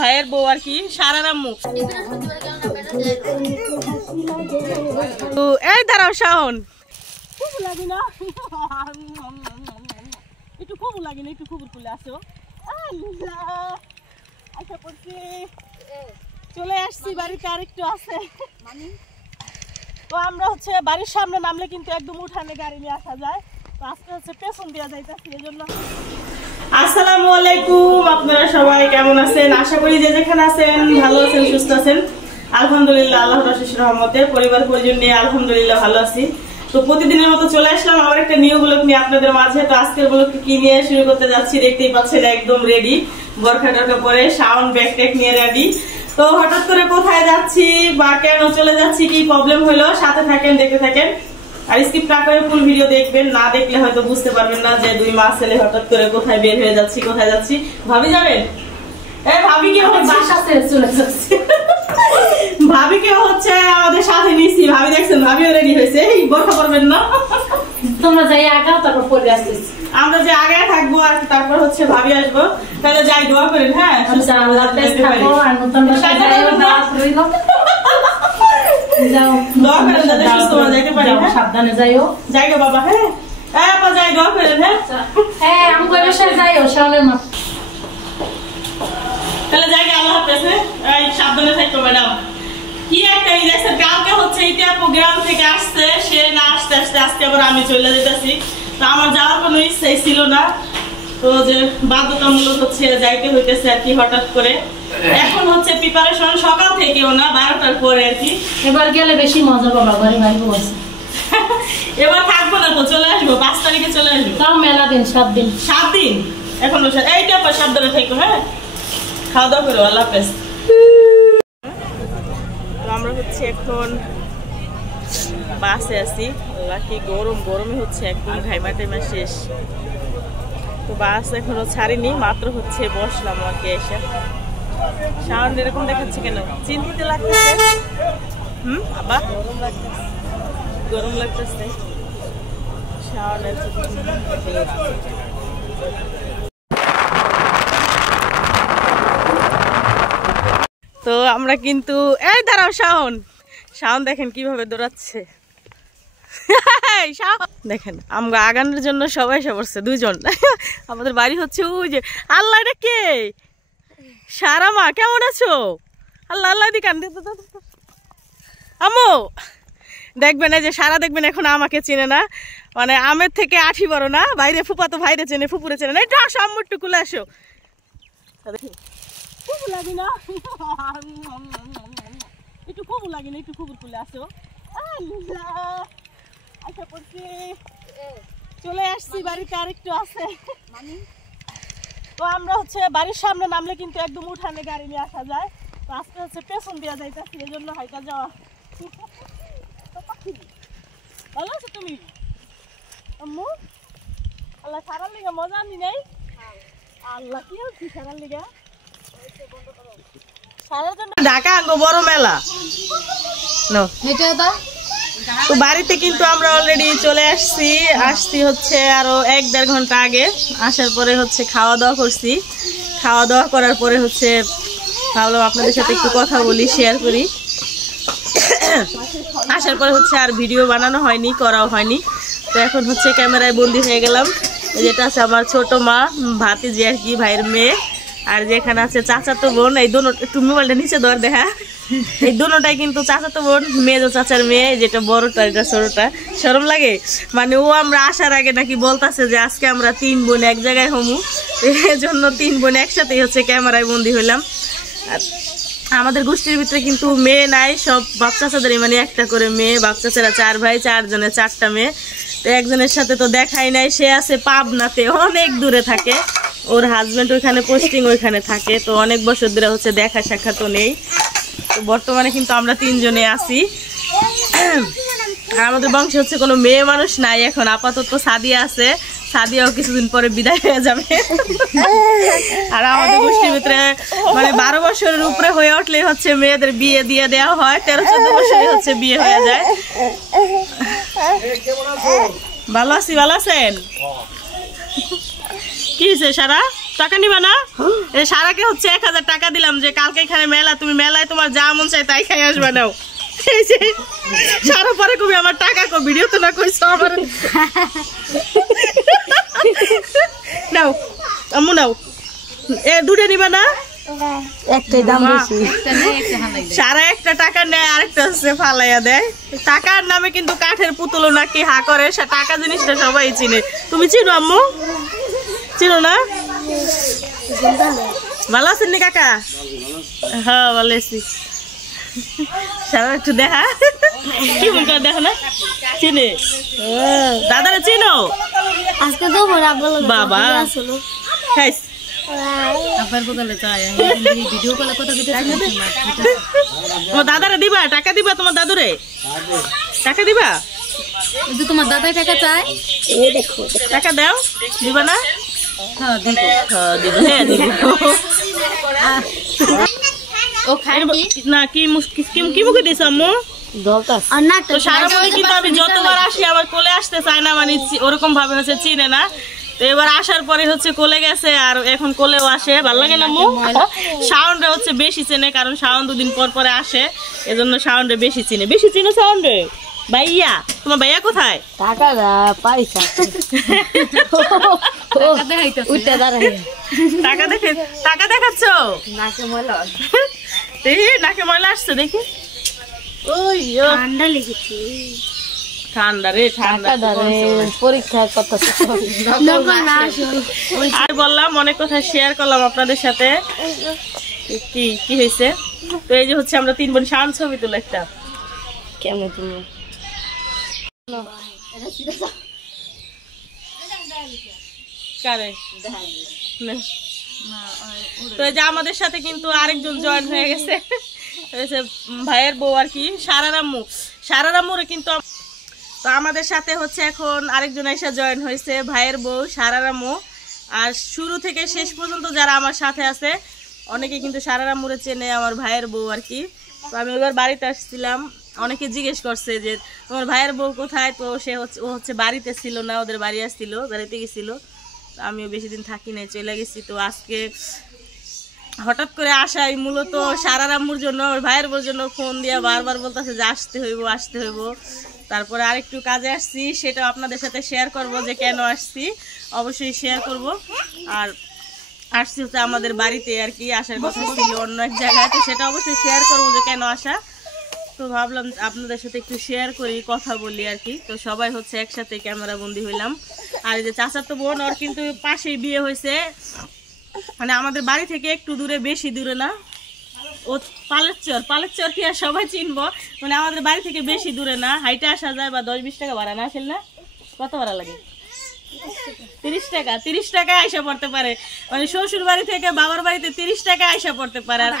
ভাইয়ের বউ আর কি সারার আম্মু। এই দাঁড়াও শাওন, খুব লাগে না একটু খুব লাগে না, একটু খুবুর খুলে আসো। আচ্ছা করছি চলে আসছি বাড়িতে, আর একটু আছে। তো আমরা হচ্ছে বাড়ির সামনে নামলে কিন্তু একদম উঠানে গাড়ি নিয়ে আসা যায়, তো আজকে হচ্ছে পেছন দেওয়া যাইতেছে এই জন্য। আসসালামু আলাইকুম, আপনারা সবাই কেমন আছেন? আশা করি যে যেখানে আছেন ভালো আছেন, সুস্থ আছেন। আলহামদুলিল্লাহ, আল্লাহর অশেষ রহমতে পরিবার পরিজন নিয়ে আলহামদুলিল্লাহ ভালো আছি। তো প্রতিদিনের মতো চলে আসলাম আবার একটা নিউ ব্লগ নিয়ে আপনাদের মাঝে। তো আজকের ব্লগটি কি নিয়ে শুরু করতে যাচ্ছি দেখতেই পাচ্ছেন, একদম রেডি, বরখা টরখা পরে শাওন ব্যাগ ট্যাগ নিয়ে রেডি। তো হঠাৎ করে কোথায় যাচ্ছি বা কেন চলে যাচ্ছি, কি প্রবলেম হলো, সাথে থাকেন, দেখতে থাকেন আর স্কিপ না করে ফুল ভিডিও দেখবেন। না দেখলে হয়তো বুঝতে পারবেন না যে দুই মা ছেলে হঠাৎ করে কোথায় বের হয়ে যাচ্ছি, কোথায় যাচ্ছি। ভাবি যাবেন? ভাবি কে ভাবি কে হচ্ছে আমাদের সাথে নিচ্ছি। ভাবি দেখছেন, ভাবিও রেডি হয়েছে, বরখা করবেন না তোমরা যাই আগাও, তারপর পরে আসতেছি। আমরা যে আগে থাকবো আর তারপর হচ্ছে ভাবি আসবো। তাহলে যাই, দোয়া করেন। হ্যাঁ, সাবধানে যাইও, যাই গো বাবা। হ্যাঁ যাই, দোয়া করেন। হ্যাঁ আমি যাইও শাওনের মা। তাহলে যাই, আল্লাহ হাফেজ। সাবধানে থাকো ম্যাডাম। কি একটা দেখছেন, কালকে হচ্ছে ইতিহাপু গ্রাম থেকে আসছে, সে না আসতে আসতে আজকে আবার আমি চলে যেতেছি। তো আমার যাওয়ার কোনো ইচ্ছাই ছিল না, তো যে বাধ্যতামূলক হচ্ছে যাইতে হইতেছে আর কি হঠাৎ করে। এখন হচ্ছে প্রিপারেশন সকাল থেকেও না, 12টার পরে আর কি। এবার গেলে বেশি মজা পাবা, ঘরে ভাই বসে। এবার থাকবো না তো, চলে আসবো 5 তারিখে চলে আসবো। তাও মেলা দিন, 7 দিন। 7 দিন এখনো। এইটা পর সাবধানে থাকো। হ্যাঁ, খাওয়া দাওয়া করো, আল্লাহ হাফেজ। তো আমরা হচ্ছে এখন বাসে আছি। কি গরম, গরমে হচ্ছে একদম ঘাইমা টাইমা শেষ। তো বাস এখনো ছাড়িনি, মাত্র হচ্ছে বসলাম আর কি এসে। সাউন্ড এরকম দেখাচ্ছে কেন? চিন্তিত লাগতেছে। আবার গরম লাগতেছে। তো আমরা কিন্তু এই দাঁড়াও শাওন, শাওন দেখেন কিভাবে দৌড়াচ্ছে। দেখেন আমরা আগানোর জন্য সবাই এসে পড়ছে, 2 জন। আমাদের বাড়ি হচ্ছে ওই যে। আল্লাহ, এটা কে? সারা মা, কেমন আছো? আল্লাহ আল্লাহ দিকে আম্মু দেখবেন, এই যে সারা দেখবেন এখন আমাকে চেনে না, মানে আমের থেকে আঠি বড় না। বাইরে ফুপা তো ভাইরে চেনে, ফুপুরে চেনে না। এটা আসো আম্মু, একটু কুলে আসো। খুব লাগে না, একটু খুব লাগে না, একটু খুবুর কুলে আসো। আচ্ছা করছি চলে আসছি বাড়িতে, আর একটু আছে। তো আমরা হচ্ছে বাড়ির সামনে নামলে কিন্তু একদম উঠানে গাড়ি নিয়ে আসা যায়, তো আজকে হচ্ছে পেছন দেওয়া যাইতেছি, এই জন্য হাইটা যাওয়া। ভালো আছো তুমি আম্মু? আল্লাহ সারার লিগা মজা আনি নাই? আল্লাহ কি হচ্ছে সারার লিগা? সারার জন্য ঢাকা আঙ্গো বড় মেলা। তো বাড়িতে কিন্তু আমরা অলরেডি চলে আসছি হচ্ছে আরো 1-1.5 ঘন্টা আগে। আসার পরে হচ্ছে খাওয়া দাওয়া করছি। খাওয়া দাওয়া করার পরে হচ্ছে ভাবলাম আপনাদের সাথে একটু কথা বলি, শেয়ার করি। আসার পরে হচ্ছে আর ভিডিও বানানো হয়নি, করাও হয়নি। তো এখন হচ্ছে ক্যামেরায় বন্দি হয়ে গেলাম। যেটা আছে আমার ছোট মা, ভাতিজি আর কি, ভাইয়ের মেয়ে। আর যেখানে আছে চাচাতো বোন, এই দোনো, একটু মোবাইলটা নিচে ধর দেখা, এই দোনোটাই কিন্তু চাচাতো বোন, মেজো চাচার মেয়ে, যেটা বড়টা এটা ছোটটা। শরম লাগে, মানে ও আমরা আসার আগে নাকি বলতেছে যে আজকে আমরা 3 বোন এক জায়গায় হমু, এই জন্য 3 বোন একসাথেই হচ্ছে ক্যামেরায় বন্দি হইলাম। আর আমাদের গোষ্ঠীর ভিতরে কিন্তু মেয়ে নাই, সব বাপ চাচাদেরই, মানে একটা করে মেয়ে। বাপ চাচারা 4 ভাই, 4 জনের 4টা মেয়ে। তো একজনের সাথে তো দেখাই নাই, সে আছে পাবনাতে, অনেক দূরে থাকে। ওর হাজবেন্ড ওইখানে পোস্টিং, ওইখানে থাকে। তো অনেক বছর ধরে হচ্ছে দেখা সাক্ষাৎও নেই। তো বর্তমানে কিন্তু আমরা 3 জনে আছি। আর আমাদের বংশে হচ্ছে কোনো মেয়ে মানুষ নাই এখন, আপাতত সাদিয়া আছে। সাদিয়াও কিছুদিন পরে বিদায় হয়ে যাবে। আর আমাদের গোষ্ঠীর ভিতরে মানে 12 বছরের উপরে হয়ে উঠলে হচ্ছে মেয়েদের বিয়ে দিয়ে দেওয়া হয়, 13-14 বছরে হচ্ছে বিয়ে হয়ে যায়। ভালো আছি, ভালো আছেন? কি হয়েছে সারা? টাকা নিবা না? সারাকে হচ্ছে 1000 টাকা দিলাম যে কালকে এখানে মেলা, তুমি মেলায় তোমার যা মন চাই তাই খাই আসবা। নাও সারা পরে কবি আমার টাকা কো ভিডিও তো না কইছো আমার। নাও আম্মু নাও, দুটো নিবা না? একটাই দাম বেশি। সারা একটা টাকা নেয়, আরেকটা হচ্ছে ফালাইয়া দেয়। টাকার নামে কিন্তু কাঠের পুতুল নাকি হা করে, টাকা জিনিসটা সবাই চিনে। তুমি চিনো আম্মু? চিনো না? ভালো আছেন নি কাকা? হ্যাঁ ভালো আছি। সারা একটু দেখা কি মন করে দেখো না, চিনে দাদারা চিনো? আজকে তো বাবা তোমার দাদারে দিবা? টাকা দিবা তোমার দাদুরে? টাকা দিবা? তোমার দাদাই টাকা চায়, টাকা দাও, দিবা না? না কি মুখে দিছ আম্মু? তো সারা মনে কিন্তু আমি যতবার আসি আমার কোলে আসতে চায় না, মানে ওরকম ভাবে হচ্ছে চিনে না। তো এবার আসার পরে হচ্ছে কোলে গেছে, আর এখন কোলেও আসে। ভালো লাগে না আম্মু? সাউন্ডে হচ্ছে বেশি চেনে, কারণ সাউন্ড 2 দিন পর পরে আসে, এজন্য সাউন্ডে বেশি চিনে। বেশি চিনো সাউন্ডে? ভাইয়া, তোমার ভাইয়া কোথায়? টাকা পয়সা টাকা দেখাচ্ছ? নাকে ময়লা আসছে দেখি। ঠান্ডা লেগেছে, ঠান্ডা রে ঠান্ডা, পরীক্ষার কথা। আর বললাম অনেক কথা শেয়ার করলাম আপনাদের সাথে। কি কি হয়েছে? তো এই যে হচ্ছে আমরা 3 বোন শান ছবি তুলে একটা। কেমন তুমি? কারে তো এই যে আমাদের সাথে কিন্তু আরেকজন জয়েন হয়ে গেছে, ভাইয়ের বউ আর কি, সারারাম্মুরে কিন্তু। তো আমাদের সাথে হচ্ছে এখন আরেকজন এসে জয়েন হয়েছে, ভাইয়ের বউ সারারাম্মু। আর শুরু থেকে শেষ পর্যন্ত যারা আমার সাথে আছে অনেকে কিন্তু সারারাম্মুরে চেনে, আমার ভাইয়ের বউ আর কি। তো আমি এবার বাড়িতে আসছিলাম, অনেকে জিজ্ঞেস করছে যে তোমার ভাইয়ের বউ কোথায়? তো ও হচ্ছে বাড়িতে ছিল না, ওদের বাড়ি আসছিল, বাড়িতে গেছিল। আমিও বেশি দিন থাকি নাই, চলে গেছি। তো আজকে হঠাৎ করে আসাই মূলত সারারাম্মুর জন্য, আমার ভাইয়ের বউর জন্য ফোন দিয়া বারবার বলতেছে যে আসতে হইব। তারপরে আরেকটু কাজে আসছি, সেটাও আপনাদের সাথে শেয়ার করব যে কেন আসছি, অবশ্যই শেয়ার করব। আর আসছি হচ্ছে আমাদের বাড়িতে আর কি, আসার কথা ছিল অন্য এক জায়গায়, তো সেটা অবশ্যই শেয়ার করবো যে কেন আসা। তো ভাবলাম আপনাদের সাথে একটু শেয়ার করি, কথা বলি আর কি। তো সবাই হচ্ছে একসাথে ক্যামেরা বন্দি হইলাম। আর এই যে চাচাতো বোন, ওর কিন্তু পাশেই বিয়ে হয়েছে, মানে আমাদের বাড়ি থেকে একটু দূরে, বেশি দূরে না। ও পালেরচর কি আর সবাই চিনবো, মানে আমাদের বাড়ি থেকে বেশি দূরে না, হাইটে আসা যায়। বা 10-20 টাকা ভাড়া না আসেন না? কত ভাড়া লাগে? 30 টাকা আইসা পড়তে পারে, মানে শ্বশুর বাড়ি থেকে বাবার বাড়িতে 30 টাকা আইসা পড়তে পারে। আর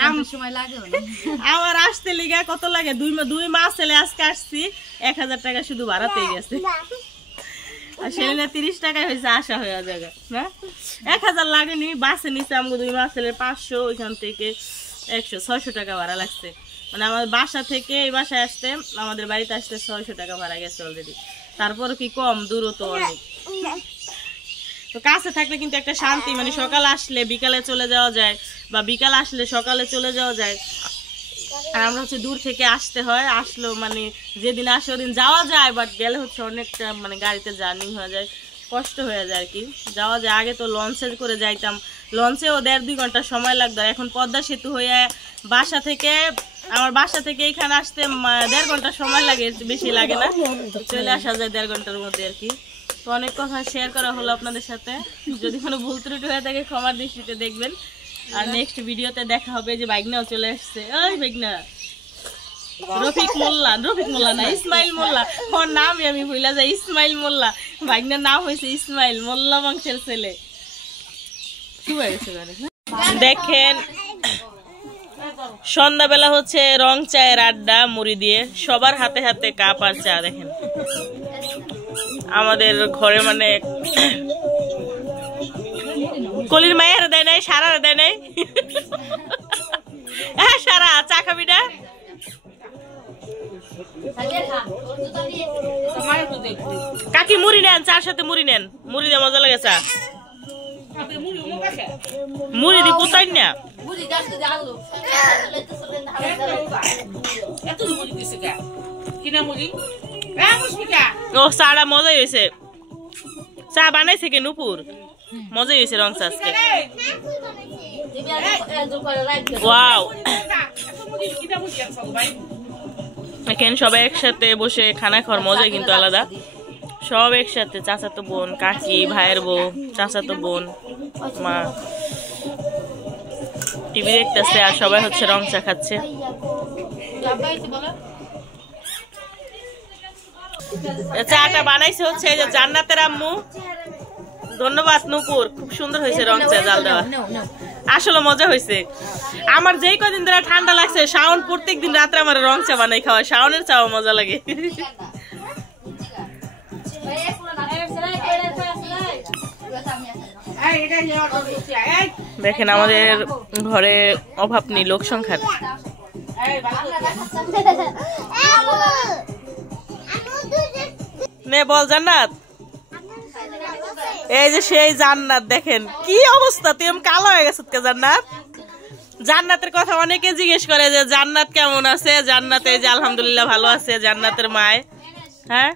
আমার আসতে লিগা কত লাগে? 2 মাস ছেলে আজকে আসছি, 1000 টাকা শুধু ভাড়াতেই গেছে। আর সেদিনে 30 টাকায় হয়েছে আসা হয়ে জায়গা না, 1000 লাগেনি। বাসে নিচে আমাকে 2 মাস ছেলে 500, ওইখান থেকে 100-600 টাকা ভাড়া লাগছে। মানে আমার বাসা থেকে এই বাসায় আসতে, আমাদের বাড়িতে আসতে 600 টাকা ভাড়া গেছে অলরেডি। তারপর কি কম, দূরও তো অনেক। তো কাছে থাকলে কিন্তু একটা শান্তি, মানে সকাল আসলে বিকালে চলে যাওয়া যায়, বা বিকাল আসলে সকালে চলে যাওয়া যায়। আর আমরা হচ্ছে দূর থেকে আসতে হয়, আসলো মানে যেদিন আসে ওদিন যাওয়া যায়, বাট গেলে হচ্ছে অনেকটা মানে গাড়িতে জার্নি হয়ে যায়, কষ্ট হয়ে যায় আর কি। যাওয়া যায়, আগে তো লঞ্চে করে যাইতাম, লঞ্চেও 1.5-2 ঘন্টা সময় লাগতো। এখন পদ্মা সেতু হয়ে আমার বাসা থেকে এখানে আসতে 1.5 ঘন্টা সময় লাগে, বেশি লাগে না, চলে আসা যায় 1.5 ঘন্টার মধ্যে আর কি। তো অনেক কথা শেয়ার করা হলো আপনাদের সাথে, যদি কোনো ভুল ত্রুটি হয়ে থাকে ক্ষমার দৃষ্টিতে দেখবেন। আর নেক্সট ভিডিওতে দেখা হবে। যে বাইকনাও চলে আসছে, ওই বাইকনা রফিক মোল্লা না, ইসমাইল মোল্লা, ওর নামই আমি ভুলে যাই, ইসমাইল মোল্লা। বাইকনার নাম হয়েছে ইসমাইল মোল্লা, বংশের ছেলে। দেখেন সন্ধ্যাবেলা হচ্ছে রং চায়ের আড্ডা, মুড়ি দিয়ে, সবার হাতে হাতে কাপ আর চা। দেখেন আমাদের ঘরে মানে কলির মায়ের দেয় নাই, সারার দেয় নাই। হ্যাঁ সারা, চা খাবি না? কাকি মুড়ি নেন, চার সাথে মুড়ি নেন, মুড়ি দিয়ে মজা লাগে চা। মুড়ি দি পুতাই না ও চাটা মজাই হয়েছে চা বানাইছে কে নুপুর মজাই হয়েছে রং চা আজকে ওয়াও এখানে সবাই একসাথে বসে খানা খাওয়ার মজাই কিন্তু আলাদা সব একসাথে চাচাতো বোন কাকি ভাইয়ের বউ চাচাতো বোন মা টিভি দেখতেছে আর সবাই হচ্ছে রং চা খাচ্ছে চাটা বানাইছে হচ্ছে এই যে জান্নাতের আম্মু ধন্যবাদ নুপুর খুব সুন্দর হয়েছে রং চা জাল দেওয়া আসলে মজা হয়েছে আমার যেই কদিন ধরে ঠান্ডা লাগছে শাওন প্রত্যেকদিন রাত্রে আমার রং চা বানাই খাওয়ায় শাওনের চাও মজা লাগে দেখেন আমাদের ঘরে অভাব নেই লোক সংখ্যার নে বল জান্নাত এই যে সেই জান্নাত দেখেন কি অবস্থা তুই কালো হয়ে গেছিস কে জান্নাত জান্নাতের কথা অনেকে জিজ্ঞেস করে যে জান্নাত কেমন আছে জান্নাত এই যে আলহামদুলিল্লাহ ভালো আছে জান্নাতের মায় হ্যাঁ